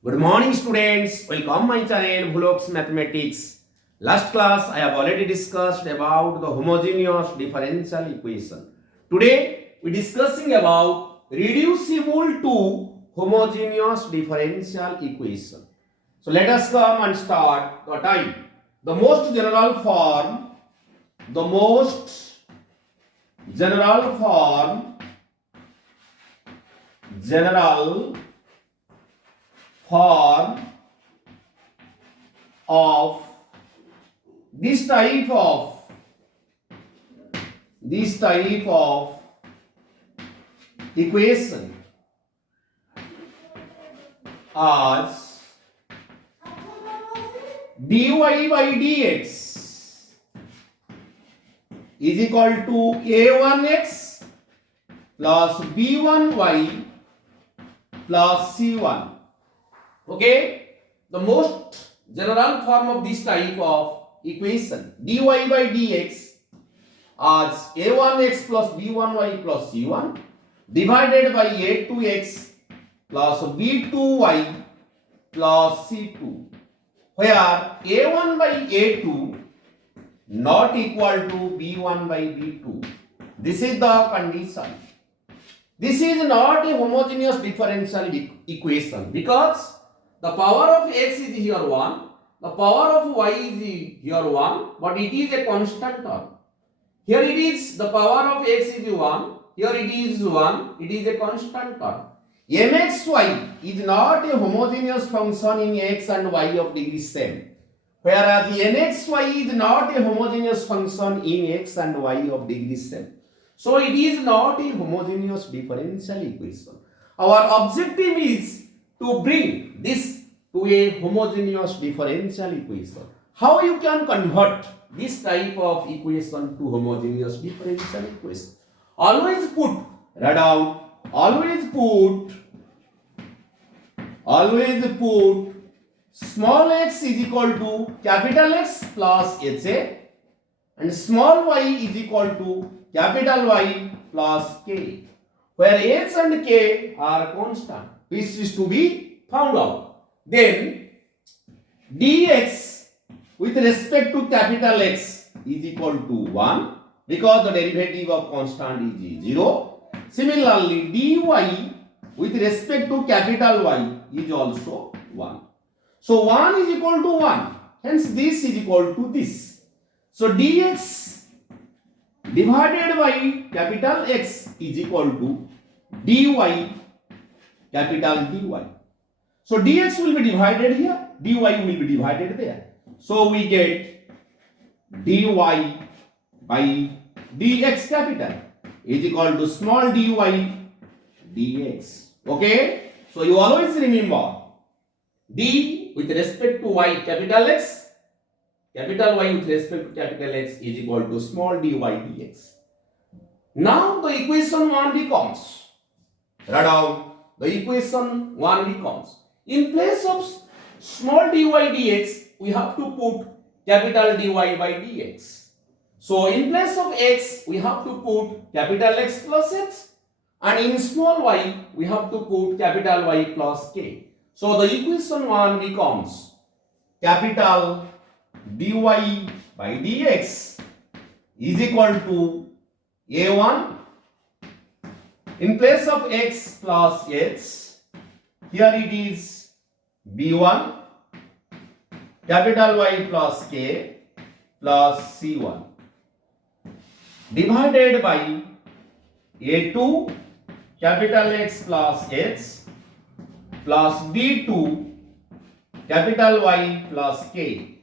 Good morning students, welcome my channel Bhuloks Mathematics. Last class I have already discussed about the homogeneous differential equation. Today we discussing about reducible to homogeneous differential equation. So let us come and start the time. The most general form general form of this type of equation as dy by dx is equal to a1x plus b1y plus c1. Okay, the most general form of this type of equation dy by dx as a1x plus b1y plus c1 divided by a2x plus b2y plus c2, where a1 by a2 not equal to b1 by b2. This is the condition. This is not a homogeneous differential equation because the power of x is here 1, the power of y is here 1, but it is a constant term. Here it is the power of x is 1, here it is 1, it is a constant term. mxy is not a homogeneous function in x and y of degree same, whereas nxy is not a homogeneous function in x and y of degree same. So it is not a homogeneous differential equation. Our objective is to bring this to a homogeneous differential equation. How you can convert this type of equation to homogeneous differential equation? Always put, write down, always put small x is equal to capital X plus HA and small y is equal to capital Y plus K, where H and K are constant, which is to be found out. Then dx with respect to capital X is equal to 1 because the derivative of constant is 0. Similarly, dy with respect to capital Y is also 1. So 1 is equal to 1. Hence this is equal to this. So dx divided by capital X is equal to dy capital dy. So dx will be divided here, dy will be divided there. So we get dy by dx capital is equal to small dy dx. Okay, so you always remember d with respect to y capital X, capital Y with respect to capital X is equal to small dy dx. Now the equation 1 becomes, write down, the equation 1 becomes, in place of small dy dx we have to put capital dy by dx. So in place of x we have to put capital X plus h, and in small y we have to put capital Y plus k. So the equation 1 becomes capital dy by dx is equal to a1 in place of x plus h, here it is b1 capital Y plus k plus c1 divided by a2 capital X plus h plus b2 capital Y plus k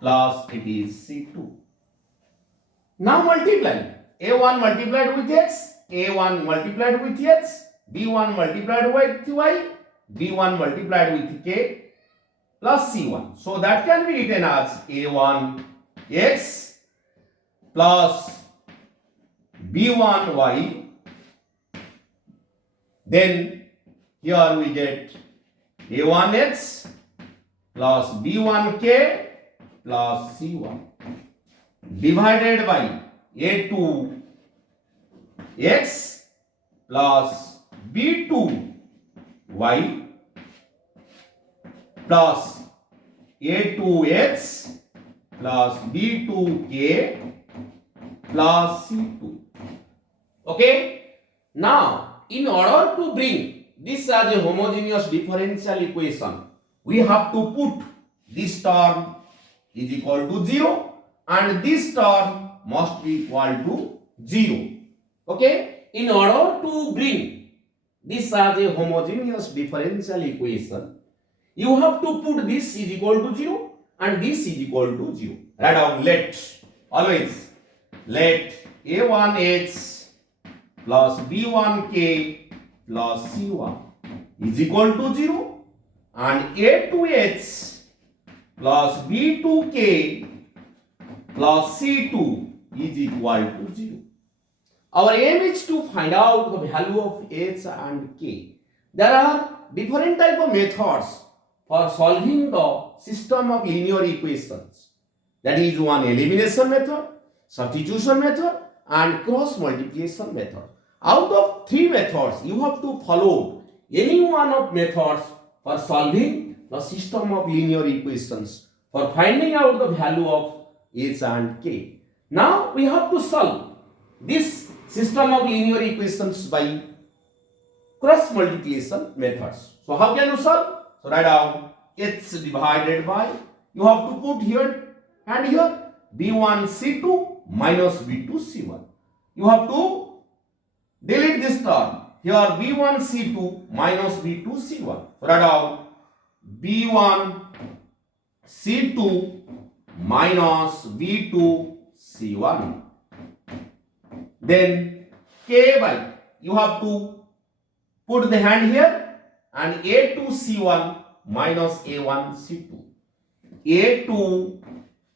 plus it is c2. Now multiply a1 multiplied with x, a1 multiplied with h, b1 multiplied with y, b1 multiplied with k plus c1. So that can be written as a1 x plus b1 y. Then here we get a1 x plus b1 k plus c1 divided by a2 x plus b2 y plus A2H plus B2K plus C2. Okay. Now, in order to bring this as a homogeneous differential equation, we have to put this term is equal to 0 and this term must be equal to 0. Okay. In order to bring this as a homogeneous differential equation, you have to put this is equal to 0 and this is equal to 0. Write down, let A1H plus B1K plus C1 is equal to 0 and A2H plus B2K plus C2 is equal to 0. Our aim is to find out the value of H and K. There are different type of methods for solving the system of linear equations. That is one elimination method, substitution method and cross multiplication method. Out of three methods, you have to follow any one of methods for solving the system of linear equations, for finding out the value of H and K. Now we have to solve this system of linear equations by cross multiplication methods. So how can you solve? So write down H divided by, you have to put here and here B1 C2 minus B2 C1. You have to delete this term. Here B1 C2 minus B2 C1. So write down B1 C2 minus B2 C1. Then K by, you have to put the hand here and A2 C1 minus A1 C2. A2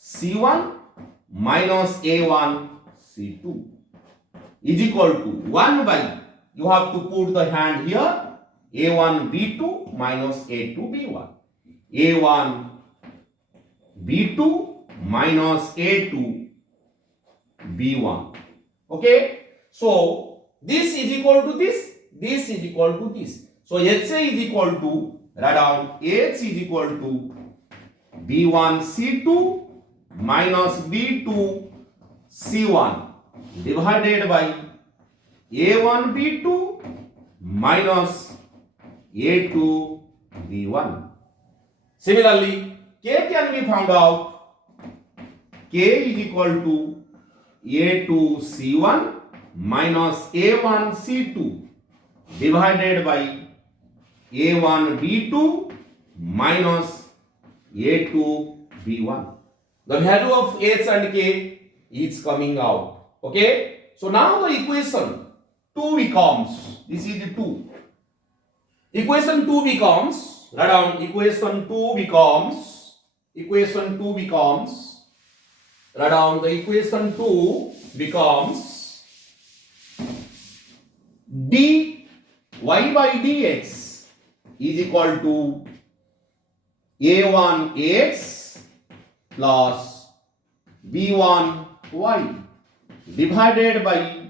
C1 minus A1 C2 is equal to 1 by, you have to put the hand here, A1 B2 minus A2 B1. A1 B2 minus A2 B1. Okay. So this is equal to this is equal to this. So HA is equal to, write down H is equal to B1 C2 minus B2 C1 divided by A1 B2 minus A2 B1. Similarly, K can be found out. K is equal to A2 C1 minus A1 C2 divided by A1 B2 minus A2 B1. The value of H and K is coming out. Okay. So now the equation 2 becomes, this is the 2. Equation 2 becomes, write down equation 2 becomes, write down the equation 2 becomes dy by dx is equal to a1x plus b1y divided by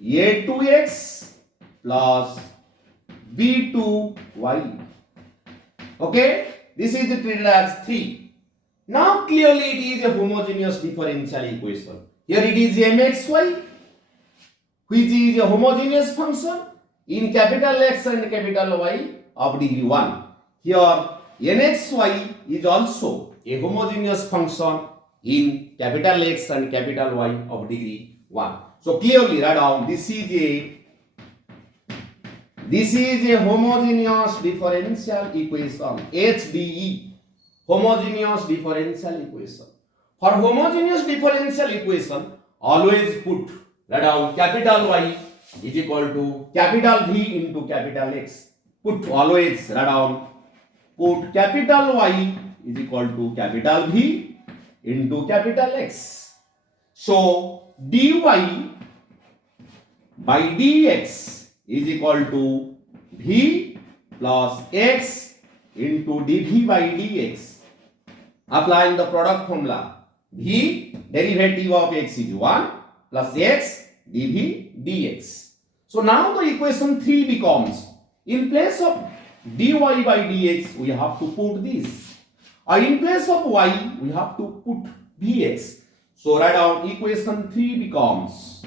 a2x plus b2y. Okay, this is treated as 3. Now clearly it is a homogeneous differential equation. Here it is mxy, which is a homogeneous function in capital X and capital Y of degree 1. Here nxy is also a homogeneous function in capital X and capital Y of degree 1. So clearly write down this is a homogeneous differential equation, HDE, homogeneous differential equation. For homogeneous differential equation, always put, write down capital Y is equal to capital V into capital X. Put always, write down, put capital Y is equal to capital V into capital X. So dy by dx is equal to V plus X into dV by dx. Applying the product formula, V derivative of X is 1 plus X dV dx. So now the equation 3 becomes, in place of dy by dx, we have to put this. In place of y, we have to put vx. So write down equation 3 becomes,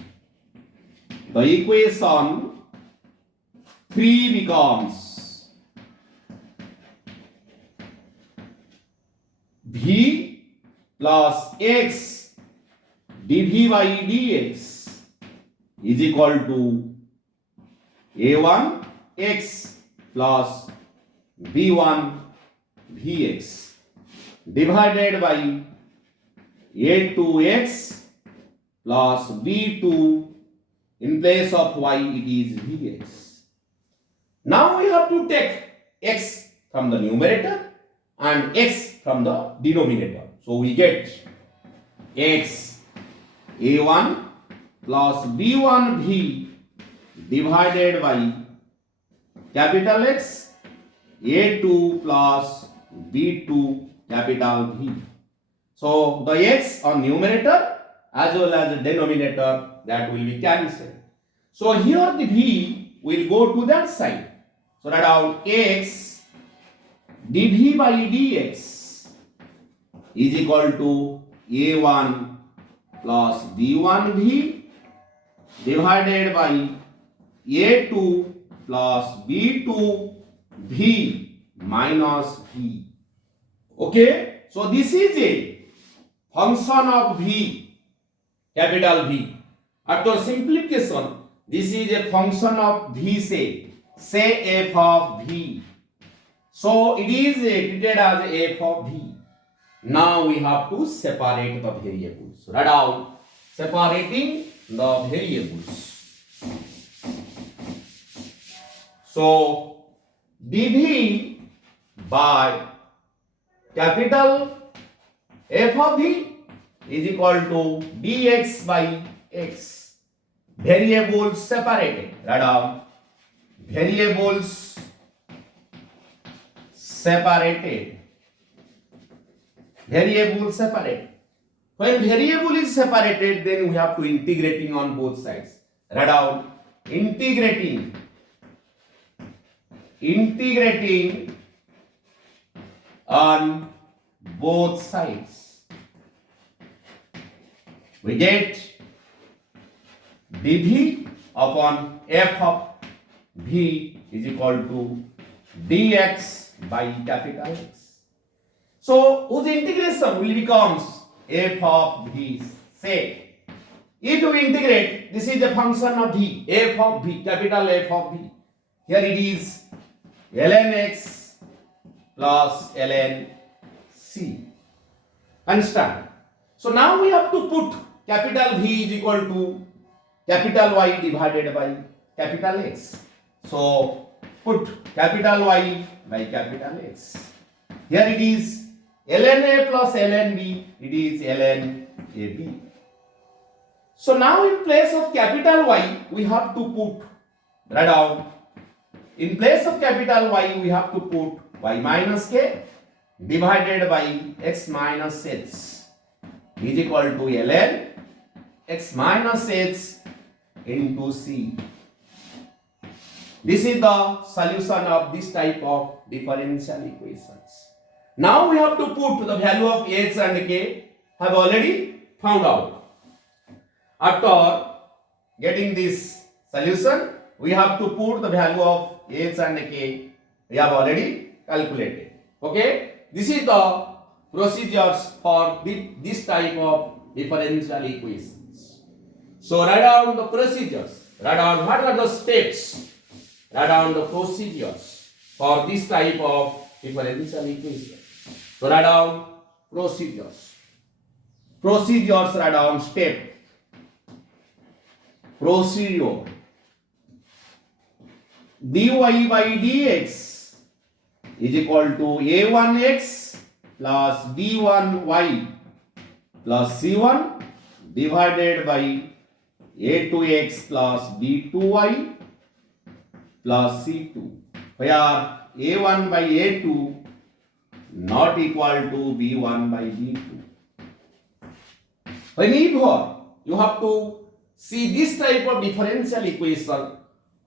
the equation 3 becomes v plus x dv by dx is equal to a1 x plus b1 vx divided by a2x plus b2, in place of y it is vx. Now we have to take x from the numerator and x from the denominator. So we get x a1 plus b1 v divided by capital X a2 plus b2 capital V. So the x on numerator as well as the denominator, that will be cancelled. So here the v will go to that side. So write down x dv by dx is equal to a1 plus b1v divided by a2 plus b2v minus v. Okay, so this is a function of v, capital V. After simplification, this is a function of v, say f of v. So it is treated as f of v. Now we have to separate the variables. Write down separating the variables. So dv by capital F of v is equal to dx by x. Variables separated. Write down variables separated. Variable separated. When variable is separated, then we have to integrating on both sides. Write down integrating on both sides. We get dv upon f of v is equal to dx by capital X. So whose integration will becomes f of v. Say if you integrate, this is the function of v, f of v, capital F of v. Here it is ln x plus ln c. Understand? So now we have to put capital V is equal to capital Y divided by capital X. So put capital Y by capital X. Here it is ln A plus ln B, it is ln AB. So now in place of capital Y, we have to put, write down, in place of capital Y, we have to put y minus k divided by x minus h is equal to ln x minus h into c. This is the solution of this type of differential equations. Now we have to put the value of h and k, have already found out. After getting this solution, we have to put the value of h and k, we have already calculated. Okay, this is the procedures for this type of differential equations. So write down the procedures, write down what are the steps, write down the procedures for this type of differential equation. So write down procedures. Procedures, write down step. Procedure. dy by dx is equal to a1x plus b1y plus c1 divided by a2x plus b2y plus c2, where a1 by a2 not equal to b1 by b2. Whenever you have to see this type of differential equation,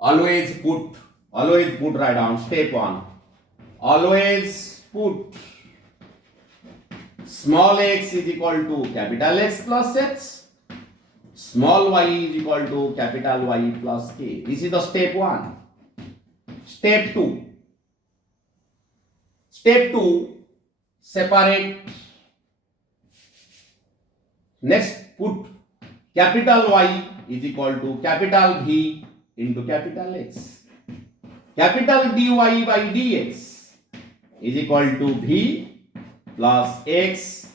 always put write down step 1 always put small x is equal to capital X plus h, small y is equal to capital Y plus k. This is the step 1. Step 2. Step 2, separate. Next, put capital Y is equal to capital V into capital X. Capital dy by dx is equal to V plus x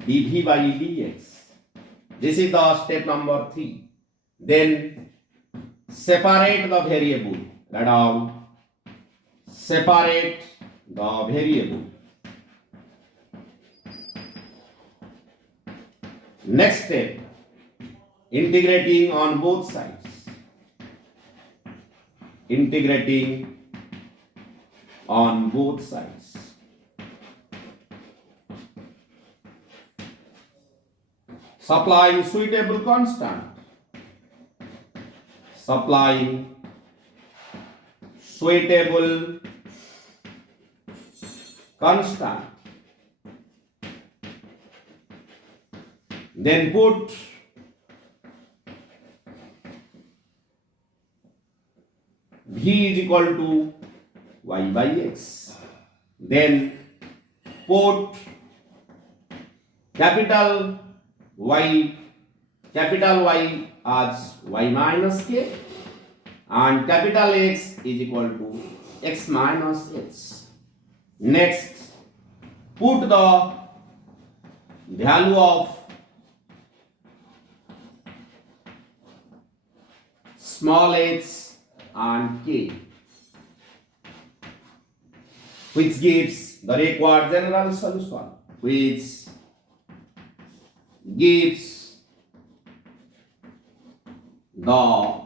dv by dx. This is the step number 3. Then separate the variable. Write down. Separate the variable. Next step, integrating on both sides. Integrating on both sides. Supplying suitable constant. Supplying suitable constant. Then put V is equal to y by x. Then put capital Y as y minus k and capital X is equal to x minus h. Next, put the value of small h and k, which gives the required general solution, which gives the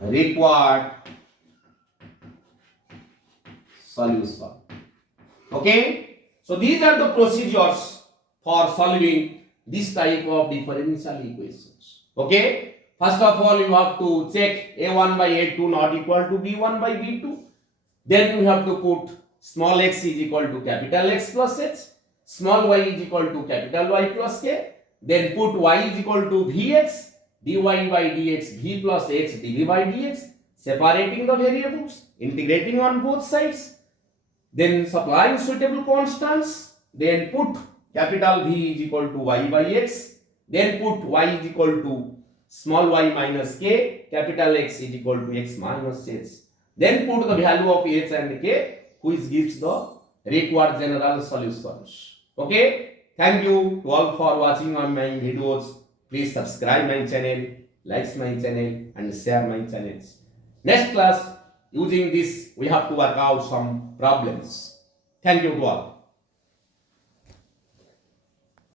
required solution. Okay, so these are the procedures for solving this type of differential equations. Okay, first of all you have to check a1 by a2 not equal to b1 by b2. Then you have to put small x is equal to capital X plus h, small y is equal to capital Y plus k. Then put y is equal to vx dy by dx v plus h dv by dx, separating the variables, integrating on both sides. Then supplying suitable constants. Then put capital V is equal to y by x. Then put y is equal to small y minus k, capital X is equal to x minus h. Then put the value of h and k, which gives the required general solutions. Okay, thank you to all for watching on my videos. Please subscribe my channel, like my channel and share my channels. Next class, using this we have to work out some problems. Thank you to all.